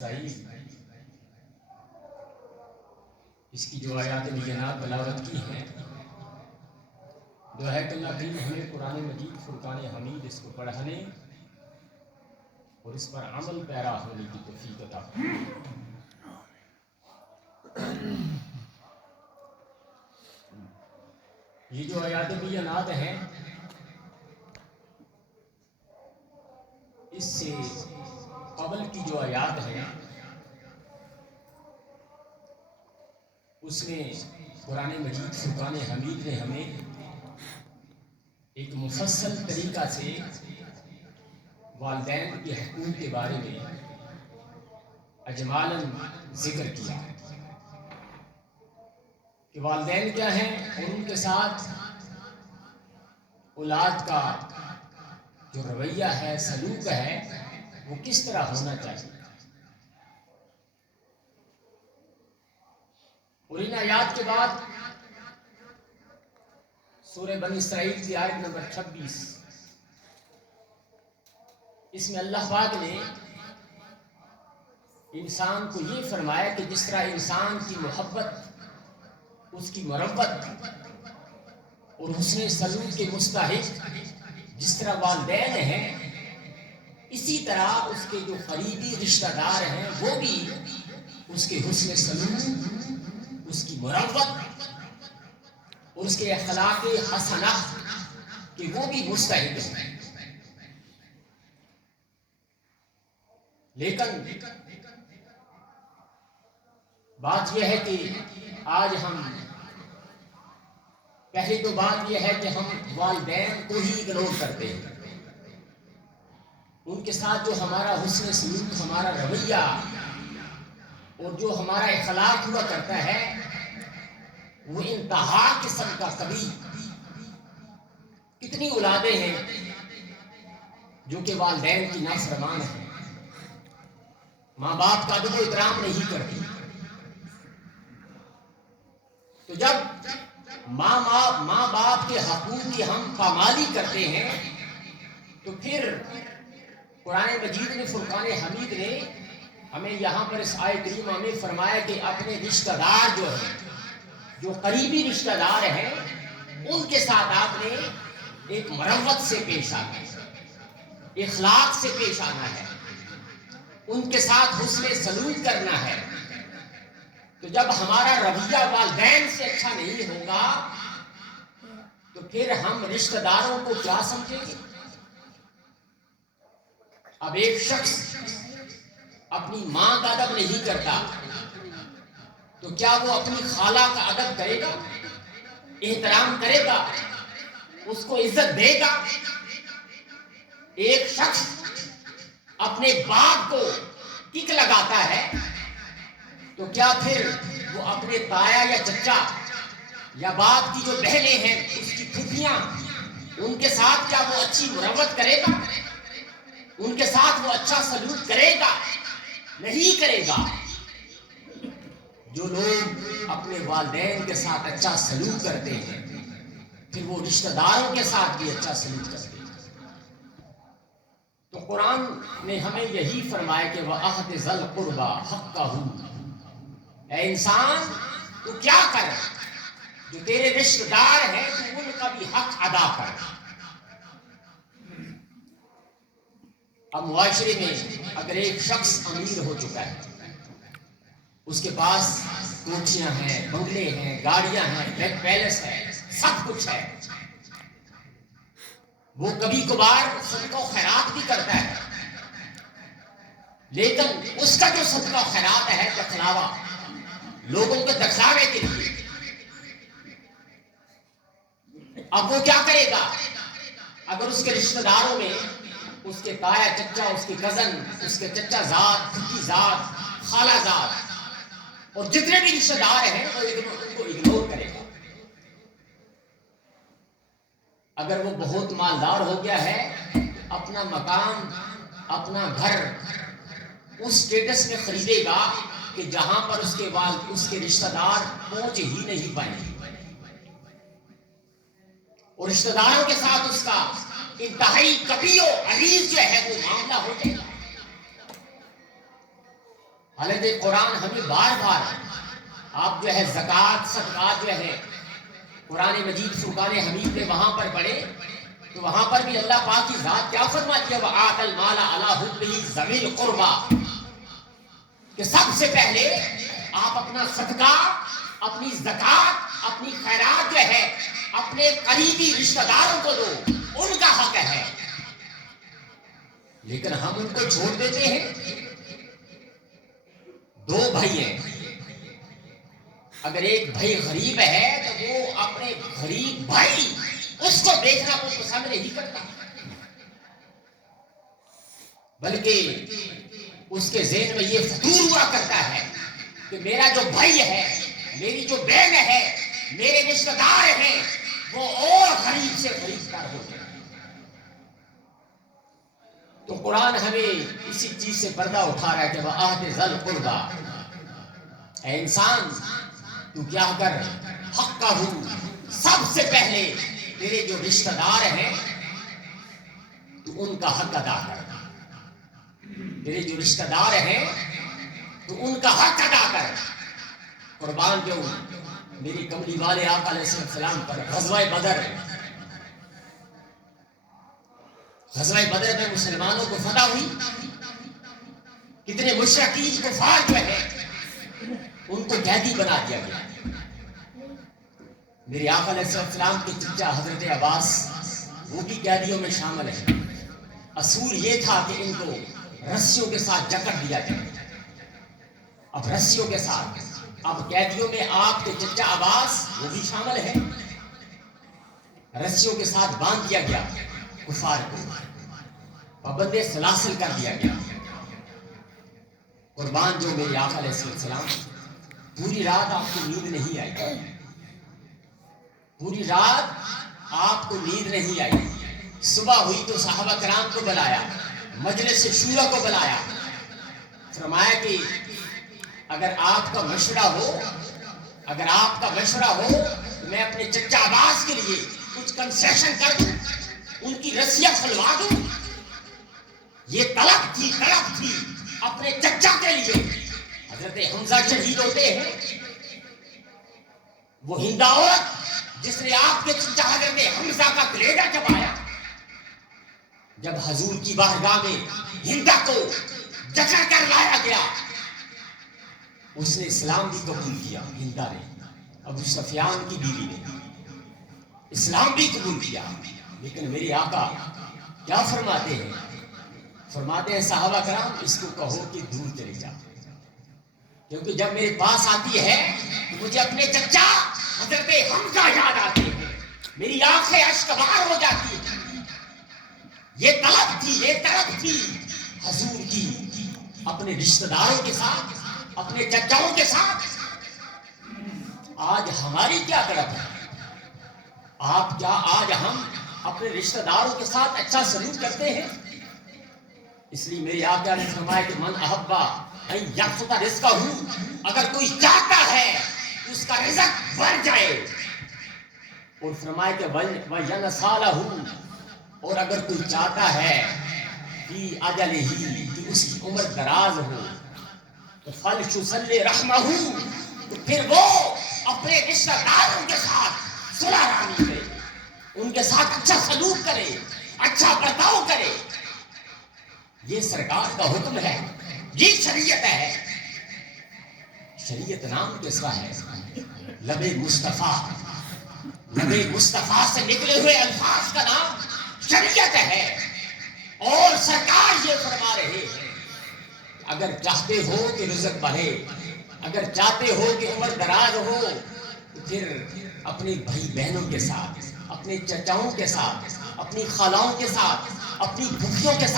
صحیح اس کی جو آیات بینات تلاوت کی ہیں، دعا ہے کہ اللہ کریم ہمیں قرآن مجید فرقان حمید اس کو پڑھنے اور اس پر عمل پیرا ہونے کی توفیق عطا فرمائے۔ یہ جو آیات بینات ہیں، اس سے قبل کی جو آیات ہیں اس میں قرآن مجید فرقان حمید نے ہمیں ایک مفصل طریقہ سے والدین کے حقوق کے بارے میں اجمالاً ذکر کیا کہ والدین کیا ہیں اور ان کے ساتھ اولاد کا جو رویہ ہے، سلوک ہے، وہ کس طرح ہونا چاہیے۔ اور ان آیات کے بعد سورہ بنی اسرائیل کی آیت نمبر 26، اس میں اللہ پاک نے انسان کو یہ فرمایا کہ جس طرح انسان کی محبت، اس کی مروت اور حسن سلوک کے مستحق جس طرح والدین ہیں، اسی طرح اس کے جو قریبی رشتہ دار ہیں وہ بھی اس کے حسن سلوک، اس کی مروت اور اس کے اخلاق حسنہ کہ وہ بھی مستحق ہیں۔ لیکن بات یہ ہے کہ آج ہم پہلی تو بات یہ ہے کہ ہم والدین کو ہی اگنور کرتے ہیں، ان کے ساتھ جو ہمارا حسن سلوک، ہمارا رویہ اور جو ہمارا اخلاق ہوا کرتا ہے وہ انتہا قسم کا کبھی کتنی اولادیں ہیں جو کہ والدین کی نافرمان ہیں، ماں باپ کا ادب و احترام نہیں کرتی۔ تو جب ماں باپ کے حقوق کی ہم پامالی کرتے ہیں تو پھر قرآن مجید نے فرقان حمید نے ہمیں یہاں پر اس آیت کریمہ میں فرمایا کہ اپنے رشتہ دار جو ہیں، جو قریبی رشتہ دار ہیں، ان کے ساتھ آپ نے ایک مروت سے پیش آنا ہے، اخلاق سے پیش آنا ہے، ان کے ساتھ حسن سلوک کرنا ہے۔ تو جب ہمارا رویہ والدین سے اچھا نہیں ہوگا تو پھر ہم رشتہ داروں کو کیا سمجھیں گے؟ اب ایک شخص اپنی ماں کا ادب نہیں کرتا تو کیا وہ اپنی خالہ کا ادب کرے گا، احترام کرے گا، اس کو عزت دے گا؟ ایک شخص اپنے باپ کو کک لگاتا ہے تو کیا پھر وہ اپنے تایا یا چچا یا باپ کی جو بہنیں ہیں، اس کی پھوپھیاں، ان کے ساتھ کیا وہ اچھی مروت کرے گا؟ ان کے ساتھ وہ اچھا سلوک کرے گا؟ نہیں کرے گا۔ جو لوگ اپنے والدین کے ساتھ اچھا سلوک کرتے ہیں پھر وہ رشتہ داروں کے ساتھ بھی اچھا سلوک کرتے ہیں۔ تو قرآن نے ہمیں یہی فرمایا کہ وَأَحْدِ ذَا الْقُرْبَى حَقَّهُ، اے انسان تو کیا کر، جو تیرے رشتہ دار ہیں تو ان کا بھی حق ادا کر۔ اب معاشرے میں اگر ایک شخص امیر ہو چکا ہے، اس کے پاس کوٹھیاں ہیں، بنگلے ہیں، گاڑیاں ہیں، بینک بیلنس ہے، سب کچھ ہے، وہ کبھی کبھار صدقہ و خیرات بھی کرتا ہے، لیکن اس کا جو صدقہ و خیرات ہے دکھلاوا، لوگوں کے دکھلاوے کے لیے۔ اب وہ کیا کرے گا اگر اس کے رشتہ داروں میں اس کے تایا چچا، اس کے کزن، اس کے چچا زاد، پھپھی زاد، خالہ زاد اور جتنے بھی رشتہ دار ہیں وہ ان کو اگنور کرے گا۔ اگر وہ بہت مالدار ہو گیا ہے، اپنا مکان، اپنا گھر اس سٹیٹس میں خریدے گا کہ جہاں پر اس کے رشتہ دار پہنچ ہی نہیں پائیں گے، اور رشتہ داروں کے ساتھ اس کا انتہائی کبھی و عریض جو ہے وہ معاملہ ہو جائے گا۔ حالانکہ قرآن ہمیں بار بار آپ جو ہے زکوٰۃ صدقات جو ہے قرآن مجید فرقان حمید میں وہاں پر پڑھے تو وہاں پر بھی اللہ پاک کی ذات کیا فرماتی ہے وَآتَ الْمَالَ عَلَىٰ حُبِّهِ ذَوِي الْقُرْبَىٰ کہ سب سے پہلے آپ اپنا صدقہ اپنی زکوٰۃ اپنی خیرات جو ہے اپنے قریبی رشتہ داروں کو دو ان کا حق ہے لیکن ہم ان کو چھوڑ دیتے ہیں دو بھائی ہیں اگر ایک بھائی غریب ہے تو وہ اپنے غریب بھائی اس کو دیکھنا کو پسند نہیں کرتا بلکہ اس کے ذہن میں یہ فطور ہوا کرتا ہے کہ میرا جو بھائی ہے میری جو بہن ہے میرے رشتہ دار ہیں وہ اور غریب سے غریب تر ہو جائے تو قرآن ہمیں اسی چیز سے پردہ اٹھا رہا ہے کہ وَآتِ ذَی الْقُرْبَىٰ اے انسان تو کیا کر حق کا ہوں سب سے پہلے تیرے جو رشتہ دار ہیں تو ان کا حق ادا کر تیرے جو رشتہ دار ہیں تو ان کا حق ادا کر قربان جو میری کملی والے آقا علیہ السلام پر غزوہ بدر میں مسلمانوں کو فتح ہوئی کتنے مشرکین کفار جو ہیں ان کو قیدی بنا دیا گیا میرے آقا علیہ السلام کے چچا حضرت عباس وہ بھی قیدیوں میں شامل ہیں اصول یہ تھا کہ ان کو رسیوں کے ساتھ جکڑ دیا جائے اب رسیوں کے ساتھ اب قیدیوں میں آپ کے چچا عباس وہ بھی شامل ہیں رسیوں کے ساتھ باندھ دیا گیا کفار کو پابند سلاسل کر دیا گیا قربان جو میرے آقا علیہ السلام پوری رات آپ کو نیند نہیں آئی پوری رات آپ کو نیند نہیں آئی صبح ہوئی تو صحابہ کرام کو بلایا مجلس شورا کو بلایا فرمایا کہ اگر آپ کا مشورہ ہو تو میں اپنے چچا عباس کے لیے کچھ کنسیشن کر دوں ان کی رسیاں کھلوا دوں یہ طلب تھی اپنے چچا کے لیے حضرت حمزہ شہید ہوتے ہیں وہ ہندا عورت جس نے آپ کے چچا حضرت حمزہ کا کلیجہ چبایا جب حضور کی بارگاہ میں ہندا کو جکڑ کر لایا گیا اس نے اسلام بھی قبول کیا ہندا نے ابو سفیان کی بیوی نے اسلام بھی قبول کیا لیکن میرے آقا کیا فرماتے ہیں صحابہ کرام اس کو کہو کہ دور چلے جا کیونکہ جب میرے پاس آتی ہے تو مجھے اپنے چچا حضرت حمزہ یاد آتے ہیں میری آنکھیں اشکبار ہو جاتی ہیں یہ طلب تھی حضور کی اپنے رشتہ داروں کے ساتھ اپنے چچاؤں کے ساتھ آج ہماری کیا طلب ہے آج ہم اپنے رشتہ داروں کے ساتھ اچھا سلوک کرتے ہیں اس لیے میرے آقا نے فرمایا کہ من احبا ان یبسط رزقہ اگر کوئی چاہتا ہے اس کا رزق بڑھ جائے اور فرمایا کہ وَيَنْسَالَهُ اور اگر کوئی چاہتا ہے فی اجلہ کہ اس کی عمر دراز ہو تو فَلْيُصِلْ رَحْمَهُ تو پھر وہ اپنے رشتہ داروں کے ساتھ صلح رحمی کرے ان کے ساتھ اچھا سلوک کرے اچھا برتاؤ کرے یہ سرکار کا حکم ہے یہ شریعت ہے شریعت نام کس کا ہے لب مصطفیٰ سے نکلے ہوئے الفاظ کا نام شریعت ہے اور سرکار یہ فرما رہے ہیں اگر چاہتے ہو کہ رزق بڑھے اگر چاہتے ہو کہ عمر دراز ہو تو پھر اپنے بھائی بہنوں کے ساتھ اپنے چچاؤں کے ساتھ اپنی خالاؤں کے ساتھ اپنی پھوپھیوں کے ساتھ